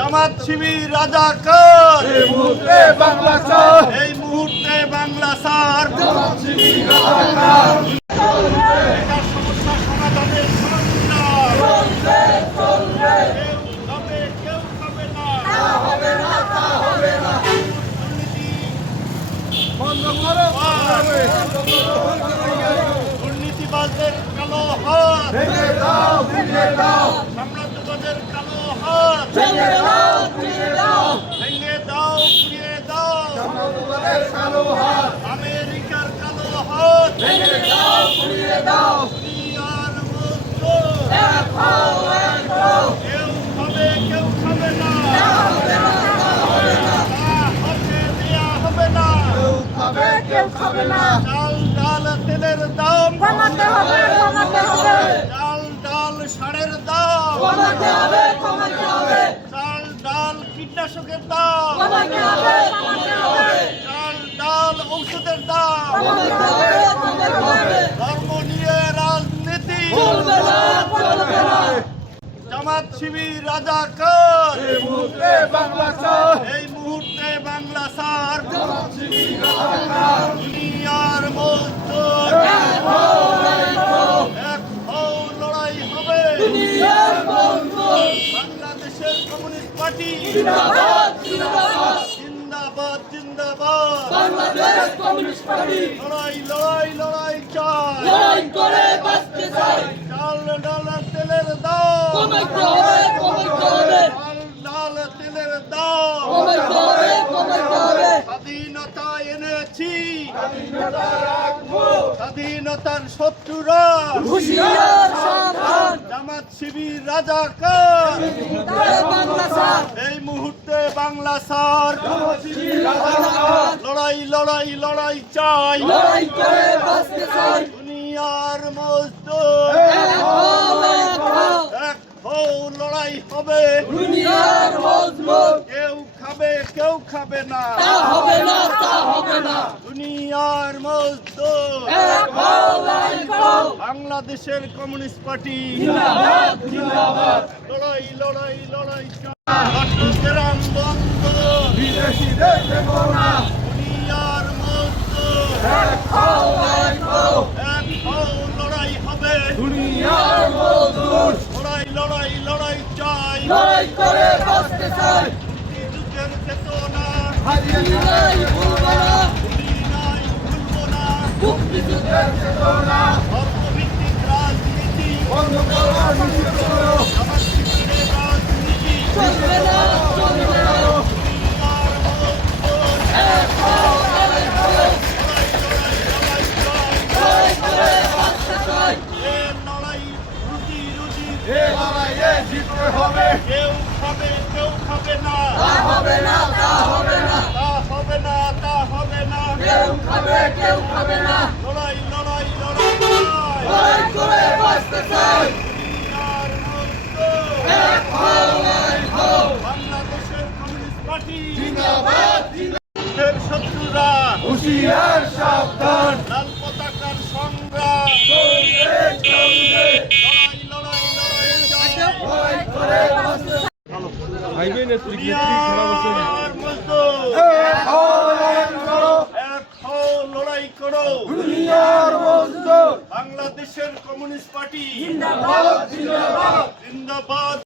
জামাত শিবির রাজাকার এই মুহূর্তে বাংলা ছাড়, এই মুহূর্তে বাংলা ছাড়। জামাত শিবির রাজাকার। বেকার সমস্যা সমাধানের সংগ্রাম কেউ খাবে না। দুর্নীতিবাজদের কালো হাত, ভেঙে দাও, ভেঙে দাও, সাম্রাজ্যবাদের কালো হাত ভেঙে দাও, ভেঙে দাও, ভেঙে দাও, ঘুরিয়ে দাও। জামাতের কালো হাত, আমেরিকার কালো হাত ভেঙে দাও, ঘুরিয়ে দাও। দুনিয়ার মজদুর এক হও, এক হও, কেউ খাবে না। দেয়া হবে না। কেউ খাবে না। ডাল ডাল তেলের দাম কমাতে হবে, কমাতে হবে, ডাল ডাল সারের দাম কমাতে হবে, কমাতে হবে, চাল ডাল কীটনাশকের দাম কমাতে হবে, কমাতে হবে, চাল ডাল ঔষধের দাম কমাতে হবে, কমাতে হবে, ধর্ম নিয়ে রাজনীতি চলবে না, চলবে না। জামাত শিবির রাজাকার এই মুহূর্তে বাংলা ছাড়, এই মুহূর্তে বাংলা ছাড়। জামাত শিবির রাজাকার। দুনিয়ার মজদুর এক হও, এক হও, এক হও, লড়াই হবে। দুনিয়ার মজদুর বাংলাদেশের কমিউনিস্ট পার্টি জিন্দাবাদ, জিন্দাবাদ, জিন্দাবাদ জিন্দাবাদ। বাংলাদেশ কমিউনিস্ট পার্টি লড়াই লড়াই লড়াই চাই। লড়াই করে বাঁচতে চাই, চাল ডাল তেলের দাম কমাতে হবে, কমাতে হবে, চাল ডাল তেলের দাম কমাতে হবে, কমাতে হবে, স্বাধীনতা এনেছি, স্বাধীনতা রাখবো, স্বাধীনতার শত্রুরা হুঁশিয়ার সাবধান, জামাত শিবির রাজাকার বাংলা ছাড়, এই মুহূর্তে বাংলা ছাড়। জামাত শিবির রাজাকার। লড়াই লড়াই লড়াই চাই। লড়াই করে বাঁচতে চাই, দুনিয়ার মজদুর এক হও, এক হও, এক হও, লড়াই হবে। দুনিয়ার মজলুম কেউ খাবে না। তা হবে না, তা হবে না, দুনিয়ার মজদুর এক হও, এক হও, বাংলাদেশের কমিউনিস্ট পার্টি জিন্দাবাদ, জিন্দাবাদ, লড়াই লড়াই লড়াই চাই। চট্টগ্রাম বন্ধ, বিদেশিদের দেব না। দুনিয়ার মজদুর এক হও, এক হও, এক হও, লড়াই হবে। দুনিয়ার মজদুর। লড়াই লড়াই লড়াই চাই। লড়াই করে বাঁচতে চাই, যুগের চেতনা হারিয়ে নাই ভুলবো না, নাই ভুলবো না। মুক্তিযুদ্ধের চেতনা, ধর্মভিত্তিক রাজনীতি বন্ধ করো, নিষিদ্ধ করো। জামাত শিবিরের রাজনীতি চলবে না, চলবে না, দুনিয়ার মজদুর এক হও, এক হও, লড়াই লড়াই লড়াই চাই। লড়াই করে বাঁচতে চাই, এ লড়াই রুটি রুটি এ লড়াইয়ে জিততে হবে। কেউ খাবে না। তা হবে না, তা হবে না, তা হবে না, তা হবে না। কেউ খাবে, কেউ খাবে না, লড়াই লড়াই লড়াই চাই। লড়াই করে বাঁচতে চাই, দুনিয়ার মজদুর এক হও, এক হও, বাংলাদেশের কমিউনিস্ট পার্টি জিন্দাবাদ, এর শত্রুরা হুঁশিয়ার সাবধান। লাল পতাকার সংগ্রাম চলবে, চলবে, লড়াই লড়াই লড়াই চাই। লড়াই করে বাঁচতে। দুনিয়ার মজদুর এক হও, এক করো, এক হও, লড়াই করো। দুনিয়ার মজদুর। বাংলাদেশের কমিউনিস্ট পার্টি জিন্দাবাদ, জিন্দাবাদ। জিন্দাবাদ।